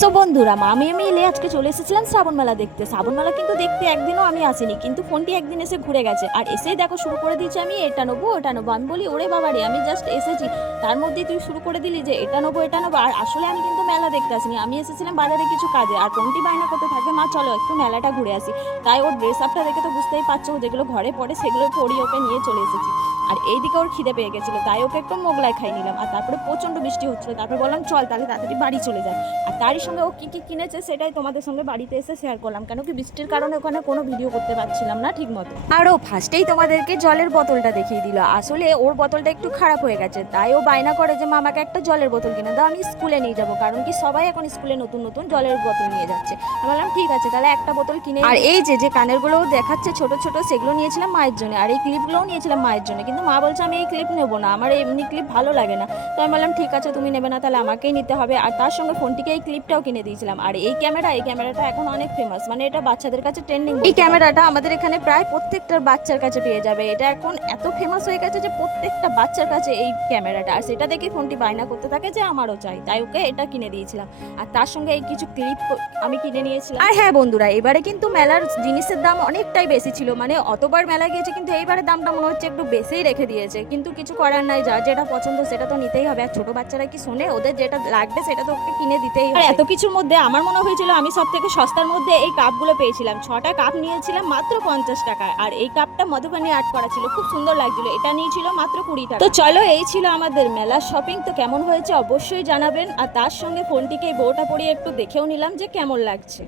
So বন্ধুরা আমি এলে আজকে চলে এসেছিলাম শ্রাবণ মেলা দেখতে। শ্রাবণ মেলা কিন্তু দেখতে একদিনও আমি আসিনি, কিন্তু ফোনটি একদিন এসে ঘুরে গেছে আর এসেই দেখো শুরু করে দিয়েছি আমি এটা নেবো ওটা নেবো। আমি বলি ওরে বাবা রে, আমি জাস্ট এসেছি, তার মধ্যেই তুই শুরু করে দিলি যে এটা নেবো এটা নেবো। আর আসলে আমি কিন্তু মেলা দেখতে আসিনি, আমি এসেছিলাম বাজারে কিছু কাজে। আর ফোনটি বায়না করতে থাকে মা চলো একটু মেলাটা ঘুরে আসি। তাই ওর ড্রেস আপটা দেখে তো বুঝতেই পারছো, যেগুলো ঘরে পড়ে সেগুলো পরিয়ে ওকে নিয়ে চলে এসেছি। আর এইদিকে ওর খিদে পেয়ে গেছিলো, তাই ওকে একটু মোগলাই খাই নিলাম। আর তারপরে প্রচণ্ড বৃষ্টি হচ্ছিলো, তারপরে বললাম চল তাহলে তাড়াতাড়ি বাড়ি চলে যায়। আর তারই সঙ্গে ও কী কী কিনেছে সেটাই তোমাদের সঙ্গে বাড়িতে এসে শেয়ার করলাম, কেন কি বৃষ্টির কারণে ওখানে কোনো ভিডিও করতে পারছিলাম না ঠিক মতো। আর ও ফার্স্টেই তোমাদেরকে জলের বোতলটা দেখিয়ে দিল। আসলে ওর বোতলটা একটু খারাপ হয়ে গেছে, তাই ও বায়না করে যে মামাকে একটা জলের বোতল কিনে দাও, আমি স্কুলে নিয়ে যাবো। কারণ কি সবাই এখন স্কুলে নতুন নতুন জলের বোতল নিয়ে যাচ্ছে। আমি বললাম ঠিক আছে তাহলে একটা বোতল কিনে। আর এই যে কানেরগুলো দেখাচ্ছে ছোট ছোট, সেগুলো নিয়েছিলাম মায়ের জন্য। আর এই ক্লিপগুলোও নিয়েছিলাম মায়ের জন্য, কিন্তু মা বলছে আমি এই ক্লিপ নেবো না, আমার এমনি ক্লিপ ভালো লাগে না। তো আমি বললাম ঠিক আছে তুমি নেবে না তাহলে আমাকেই নিতে হবে। আর তার সঙ্গে ফোনটিকে এই ক্লিপটাও কিনে দিয়েছিলাম। আর এই ক্যামেরাটা এখন অনেক ফেমাস, মানে এটা বাচ্চাদের কাছে ট্রেন্ডিং। এই ক্যামেরাটা আমাদের এখানে প্রায় প্রত্যেকটা বাচ্চার কাছে পেয়ে যাবে। এটা এখন এত ফেমাস হয়ে গেছে যে প্রত্যেকটা বাচ্চার কাছে এই ক্যামেরাটা। আর সেটা দেখে ফোনটি বায়না করতে থাকে যে আমারও চাই, তাই ওকে এটা কিনে দিয়েছিলাম। আর তার সঙ্গে এই কিছু ক্লিপ আমি কিনে নিয়েছিলাম। আর হ্যাঁ বন্ধুরা, এবারে কিন্তু মেলার জিনিসের দাম অনেকটাই বেশি ছিল, মানে অতবার মেলা গিয়েছে কিন্তু এইবারে দামটা মনে হচ্ছে একটু বেশিই রেখে দিয়েছে। কিন্তু কিছু করার নাই, যার যেটা পছন্দ সেটা তো নিতেই হবে। আর ছোট বাচ্চারা কি শোনে, ওদের যেটা লাগবে সেটা তো ওকে কিনে দিতেই হবে। আর এত কিছুর মধ্যে আমার মনে হয়েছিল আমি সব থেকে সস্তার মধ্যে এই কাপগুলো পেয়েছিলাম। 6টা কাপ নিয়েছিলাম মাত্র 50 টাকায়। আর এই কাপটা মধুবনী আর্ট করা ছিল, খুব সুন্দর লাগছিল। এটা নিয়েছিল মাত্র 20 টাকা। তো চলো এই ছিল আমাদের মেলার শপিং। তো কেমন হয়েছে অবশ্যই জানাবেন। আর তার সঙ্গে ফোনটিকে এই বউটা পরিয়ে একটু দেখেও নিলাম যে কেমন লাগছে।